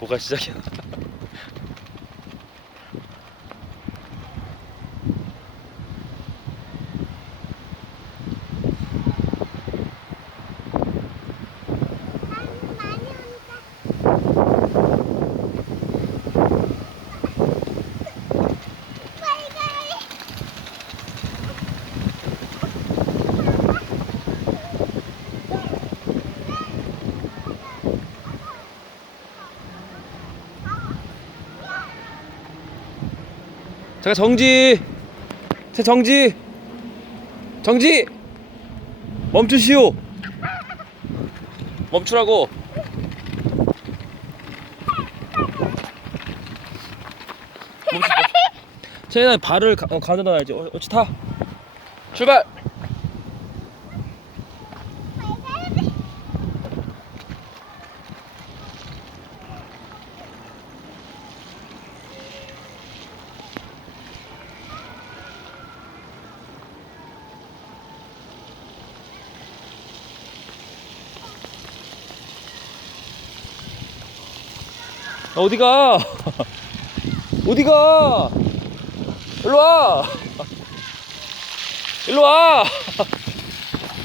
뭐가 시작이야? 잠깐 정지. 자 정지. 정지. 멈추시오. 멈추라고. 멈추. 채연아 발을 가, 어, 가운데 놔야지. 어, 어찌 타. 출발. 어디가? 어디가? 일로 와. 일로 와.